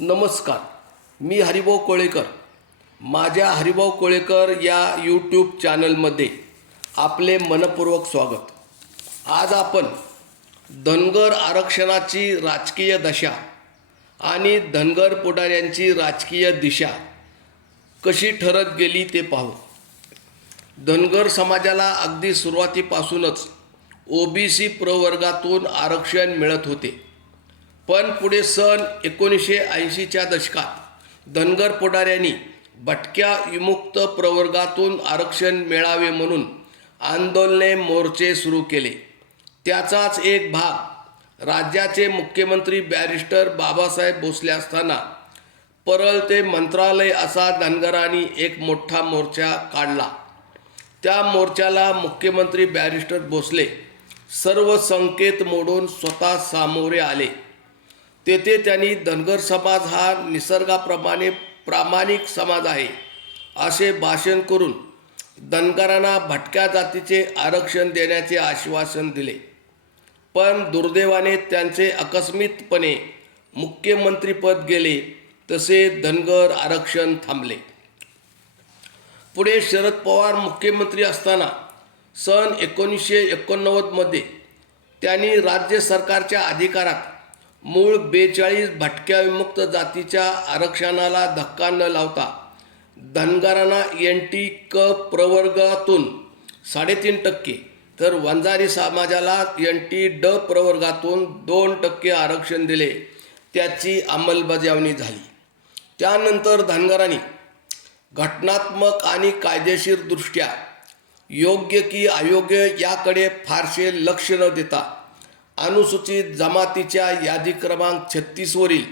नमस्कार. मी हरिभाऊ कोळेकर. माझ्या हरिभाऊ कोळेकर या यूट्यूब चॅनलमध्ये आपले मनपूर्वक स्वागत. आज आपण धनगर आरक्षणाची राजकीय दशा आणि धनगर पुढाऱ्यांची राजकीय दिशा कशी ठरत गेली ते पाहू. धनगर समाजाला अगदी सुरुवातीपासूनच ओबीसी प्रवर्गातून आरक्षण मिळत होते, पण पुढे सन 1980च्या दशकात धनगर पुढाऱ्यांनी भटक्या विमुक्त प्रवर्गातून आरक्षण मिळावे म्हणून आंदोलने मोर्चे सुरू केले. त्याचाच एक भाग राज्याचे मुख्यमंत्री बॅरिस्टर बाबासाहेब भोसले असताना परळ ते मंत्रालय असा धनगरांनी एक मोठा मोर्चा काढला. त्या मोर्चाला मुख्यमंत्री बॅरिस्टर भोसले सर्व संकेत मोडून स्वतः सामोरे आले. तेथे त्यांनी धनगर समाज हा निसर्गाप्रमाणे प्रामाणिक समाज आहे असे भाषण करून धनगरांना भटक्या जातीचे आरक्षण देण्याचे आश्वासन दिले. पण दुर्दैवाने त्यांचे आकस्मिकपणे मुख्यमंत्रीपद गेले तसे धनगर आरक्षण थांबले. पुढे शरद पवार मुख्यमंत्री असताना सन 1989मध्ये त्यांनी राज्य सरकारच्या अधिकारात मूळ 42 भटक्या विमुक्त जातीच्या आरक्षणाला धक्का न लावता धनगरांना NT क प्रवर्गातून 3.5% तर वंजारी समाजाला NT ड प्रवर्गातून 2% आरक्षण दिले. त्याची अंमलबजावणी झाली. त्यानंतर धनगरांनी घटनात्मक आणि कायदेशीर दृष्ट्या योग्य की अयोग्य याकडे फारसे लक्ष न देता अनुसूचित जमातीच्या यादी क्रमांक 36 वरील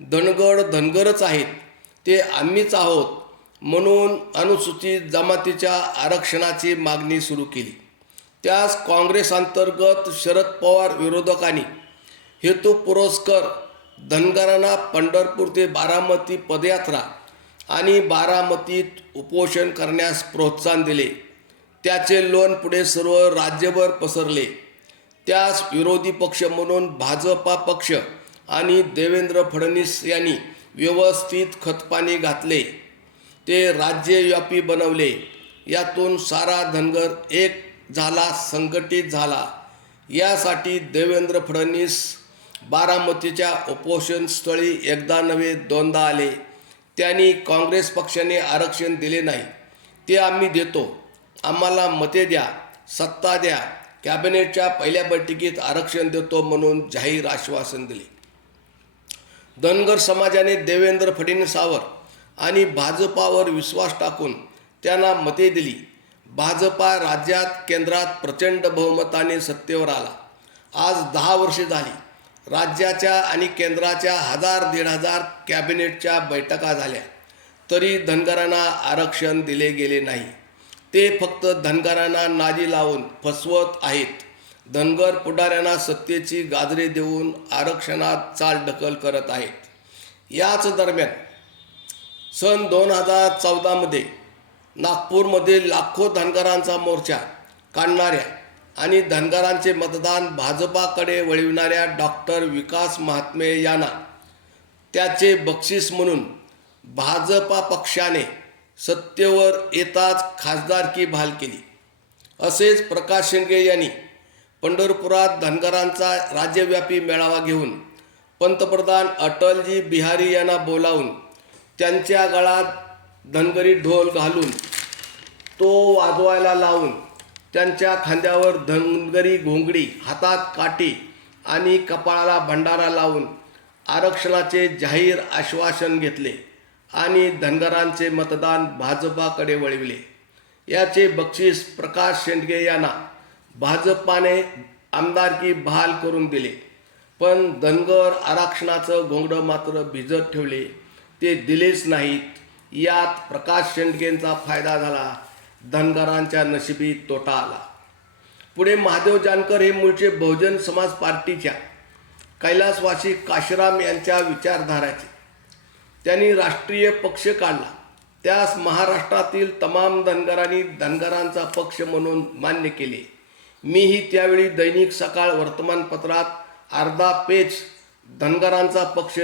धनगरच आहेत, ते आम्हीच आहोत म्हणून अनुसूचित जमातीच्या आरक्षणाची मागणी सुरू केली. त्यास काँग्रेस अंतर्गत शरद पवार विरोधकांनी हेतुपुरस्सर धनगरांना पंढरपूर ते बारामती पदयात्रा आणि बारामतीत उपोषण करण्यास प्रोत्साहन दिले. त्याचे लोण पुढे सर्व राज्यभर पसरले. त्यास विरोधी पक्ष म्हणून भाजपा पक्ष आणि देवेंद्र फडणवीस यांनी व्यवस्थित खतपाणी घातले. ते राज्यव्यापी बनवले. यातून सारा धनगर एक झाला, संघटित झाला. यासाठी देवेंद्र फडणवीस बारामतीच्या उपोषणस्थळी एकदा नव्हे दोनदा आले. त्यांनी काँग्रेस पक्षाने आरक्षण दिले नाही, ते आम्ही देतो, आम्हाला मते द्या, सत्ता द्या, कॅबिनेटच्या पहिल्या बैठकीत आरक्षण देतो म्हणून जाहीर आश्वासन दिले. धनगर समाजाने देवेंद्र फडणवीसावर आणि भाजपावर विश्वास टाकून त्यांना मते दिली. भाजपा राज्यात केंद्रात प्रचंड बहुमताने सत्तेवर आला. आज 10 वर्षे झाली. राज्याच्या आणि केंद्राच्या 1000-1500 कॅबिनेटच्या बैठका झाल्या, तरी धनगरांना आरक्षण दिले गेले नाही. ते फक्त धनगरांना नादी लावून फसवत आहेत. धनगर पुढाऱ्यांना सत्तेची गाजरे देऊन आरक्षणात चालढकल करत आहेत. याच दरम्यान सन 2014मध्ये नागपूरमध्ये लाखो धनगरांचा मोर्चा काढणाऱ्या आणि धनगरांचे मतदान भाजपाकडे वळविणाऱ्या डॉक्टर विकास महात्मे यांना त्याचे बक्षीस म्हणून भाजपा पक्षाने सत्तेवर येताच खासदारकी बहाल केली. असेच प्रकाश शेंडगे यांनी पंढरपुरात धनगरांचा राज्यव्यापी मेळावा घेऊन पंतप्रधान अटलजी बिहारी यांना बोलावून त्यांच्या गळात धनगरी ढोल घालून तो वाजवायला लावून त्यांच्या खांद्यावर धनगरी घोंगडी, हातात काठी आणि कपाळाला भंडारा लावून आरक्षणाचे जाहीर आश्वासन घेतले आणि धनगरांचे मतदान भाजपाकडे वळविले. याचे बक्षीस प्रकाश शेंडगे यांना भाजपाने आमदारकी बहाल करून दिले. पण धनगर आरक्षणाचं घोंगडं मात्र भिजत ठेवले, ते दिलेच नाहीत. यात प्रकाश शेंडगेंचा फायदा झाला. धनगरांच्या नशिबी तोटा आला. पुढे महादेव जानकर हे मूळचे बहुजन समाज पार्टीच्या कैलासवासी काशीराम यांच्या विचारधाराचे. त्यांनी राष्ट्रीय पक्ष काढला. त्यास महाराष्ट्रातील तमाम धनगरांनी धनगरांचा पक्ष म्हणून मान्य केले. मीही त्यावेळी दैनिक सकाळ वर्तमानपत्रात अर्धा पेज धनगरांचा पक्ष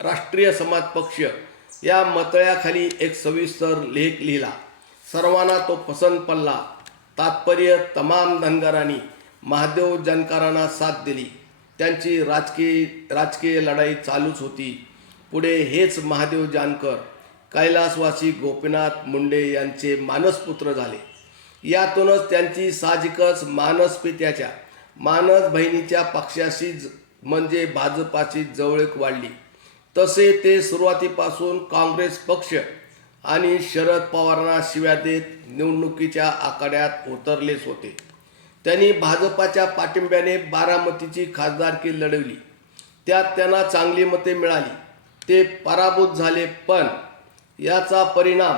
राष्ट्रीय समाज पक्ष या मतळ्याखाली एक सविस्तर लेख लिहिला. सर्वांना तो पसंत पडला. तात्पर्य तमाम धनगरांनी महादेव जानकरांना साथ दिली. त्यांची राजकीय लढाई चालूच होती. पुढे हेच महादेव जानकर कैलासवासी गोपीनाथ मुंडे यांचे मानसपुत्र झाले. यातूनच त्यांची साहजिकच मानसपित्याच्या मानस बहिणीच्या पक्षाशी म्हणजे भाजपाची जवळीक वाढली. तसे ते सुरुवातीपासून काँग्रेस पक्ष आणि शरद पवारांना शिव्या देत निवडणुकीच्या आखाड्यात उतरलेच होते. त्यांनी भाजपाच्या पाठिंब्याने बारामतीची खासदारकी लढवली. त्यात त्यांना चांगली मते मिळाली. ते पराभूत झाले. पण याचा परिणाम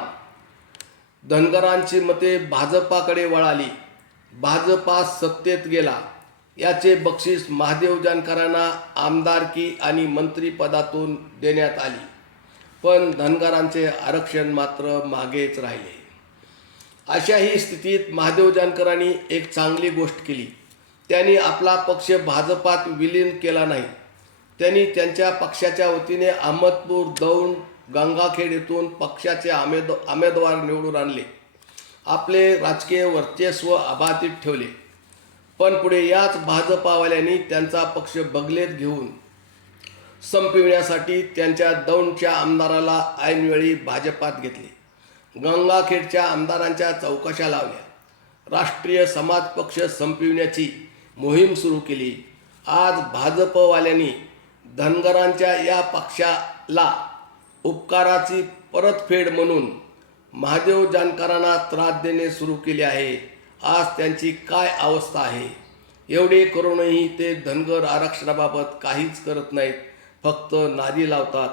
धनगरांची मते भाजपाकडे वळाली. भाजपा सत्तेत गेला. याचे बक्षीस महादेव जानकरांना आमदारकी आणि मंत्रिपदातून देण्यात आली. पण धनगरांचे आरक्षण मात्र मागेच राहिले. अशाही स्थितीत महादेव जानकरांनी एक चांगली गोष्ट केली. त्यांनी आपला पक्ष भाजपात विलीन केला नाही. त्यांनी त्यांच्या पक्षाच्या वतीने अहमदपूर, दौंड, गंगाखेड येथून पक्षाचे उमेदवार निवडून आणले. आपले राजकीय वर्चस्व अबाधित ठेवले. पण पुढे याच भाजपावाल्यांनी त्यांचा पक्ष बगलेत घेऊन संपविण्यासाठी त्यांच्या दौंडच्या आमदाराला ऐनवेळी भाजपात घेतले. गंगाखेडच्या आमदारांच्या चौकशा लावल्या. राष्ट्रीय समाज पक्ष संपविण्याची मोहीम सुरू केली. आज भाजपवाल्यांनी धनगरांच्या या पक्षाला उपकाराची परतफेड म्हणून महादेव जानकरांना त्रास देणे सुरू केले आहे. आज त्यांची काय अवस्था आहे. एवढे करूनही ते धनगर आरक्षणाबाबत काहीच करत नाहीत. फक्त नादी लावतात,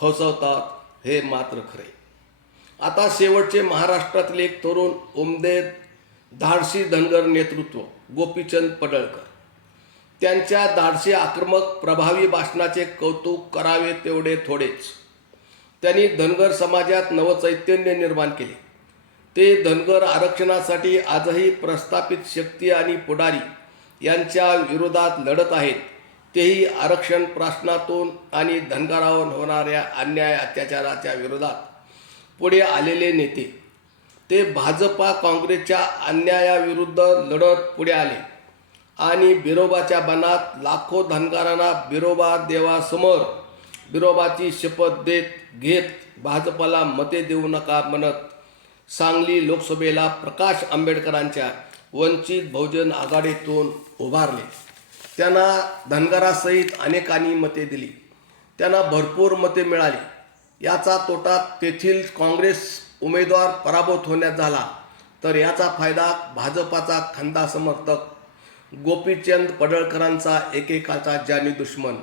फसवतात. हे मात्र खरे. आता शेवटचे महाराष्ट्रातील एक तरुण उमदे धाडसी धनगर नेतृत्व गोपीचंद पडळकर. त्यांच्या धाडसी, आक्रमक, प्रभावी भाषणाचे कौतुक करावे तेवढे थोडेच. त्यांनी धनगर समाजात नवचैतन्य निर्माण केले. ते धनगर आरक्षणासाठी आजही प्रस्थापित शक्ती आणि पुढारी यांच्या विरोधात लढत आहेत. तेही आरक्षण प्रश्नातून आणि धनगरावर होणाऱ्या अन्याय अत्याचाराच्या विरोधात पुढे आलेले नेते. ते भाजपा काँग्रेसच्या अन्यायाविरुद्ध लढत पुढे आले आणि बिरोबाच्या बनात लाखो धनगरांना बिरोबा देवासमोर बिरोबाची शपथ घेत भाजपाला मते देऊ नका म्हणत सांगली लोकसभेला प्रकाश आंबेडकरांच्या वंचित बहुजन आघाडीतून उभारले. त्यांना धनगरासहित अनेकांनी मते दिली. त्यांना भरपूर मते मिळाली. याचा तोटा तेथील काँग्रेस उमेदवार पराभूत होण्यात झाला. तर याचा फायदा भाजपाचा खंदा समर्थक गोपीचंद पडळकरांचा, एकेकाचा जानी दुश्मन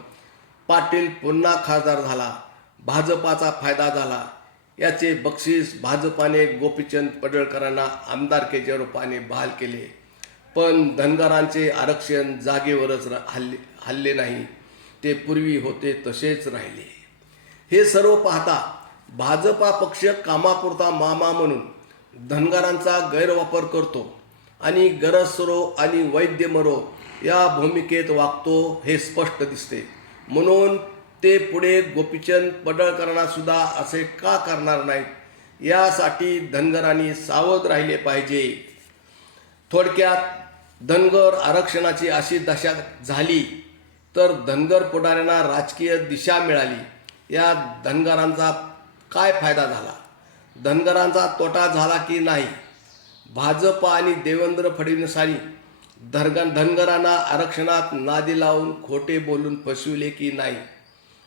पाटील पुन्हा खासदार झाला. भाजपाचा फायदा झाला. याचे बक्षीस भाजपाने गोपीचंद पडळकरांना आमदारकीच्या रूपाने बहाल केले. पण धनगरांचे आरक्षण जागेवरच हल्ले नाही. ते पूर्वी होते तसेच राहिले. हे सर्व पाहता भाजपा पक्ष कामापुरता मामा म्हणून धनगरांचा गैरवापर करतो आणि गरजसरो आणि वैद्य मरो या भूमिकेत वागतो हे स्पष्ट दिसते. म्हणून ते पुढे गोपीचंद पडळकरांना सुद्धा असे का करणार नाहीत. यासाठी धनगरांनी सावध राहिले पाहिजे. थोडक्यात धनगर आरक्षणाची अशी दशा झाली तर धनगर पुढाऱ्यांना राजकीय दिशा मिळाली. या धनगरांचा काय फायदा झाला. धनगरांचा तोटा झाला की नाही. भाजप आणि देवेंद्र फडणवीसांनी धनगरांना आरक्षणात नादी लावून खोटे बोलून फसविले की नाही.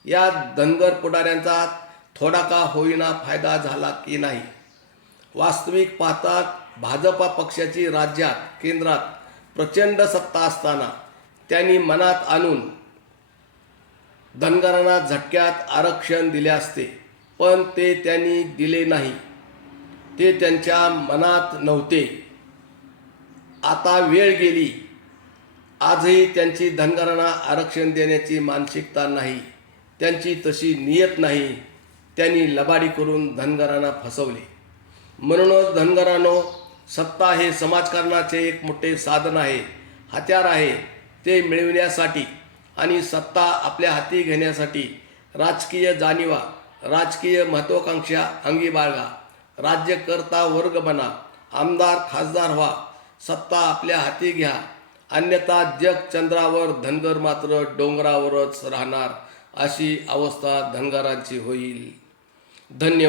या धनगर पुढाऱ्यांचा थोडा का होईना फायदा झाला की नाही. वास्तविक पाहता भाजपा पक्षाची राज्यात, केंद्रात प्रचंड सत्ता असताना त्यांनी मनात आणून धनगरांना झटक्यात आरक्षण दिले असते. पण ते त्यांनी दिले नाही. ते त्यांच्या मनात नव्हते. आता वेळ गेली. आजही त्यांची धनगरांना आरक्षण देण्याची मानसिकता नाही. त्यांची तशी नियत नाही. त्यांनी लबाडी करून धनगरांना फसवले. म्हणूनच धनगरांनो, सत्ता हे समाजकारणाचे एक मोठे साधन आहे, हत्यार आहे. ते मिळविण्यासाठी आणि सत्ता आपल्या हाती घेण्यासाठी राजकीय जाणीवा, राजकीय महत्त्वाकांक्षा अंगी बाळगा, राज्यकर्ता वर्ग बना, आमदार खासदार व्हा, सत्ता आपल्या हाती घ्या, अन्यथा जग चंद्रावर, धनगर मात्र डोंगरावरच राहणार, अशी अवस्था धनगरांची होईल. धन्यवाद.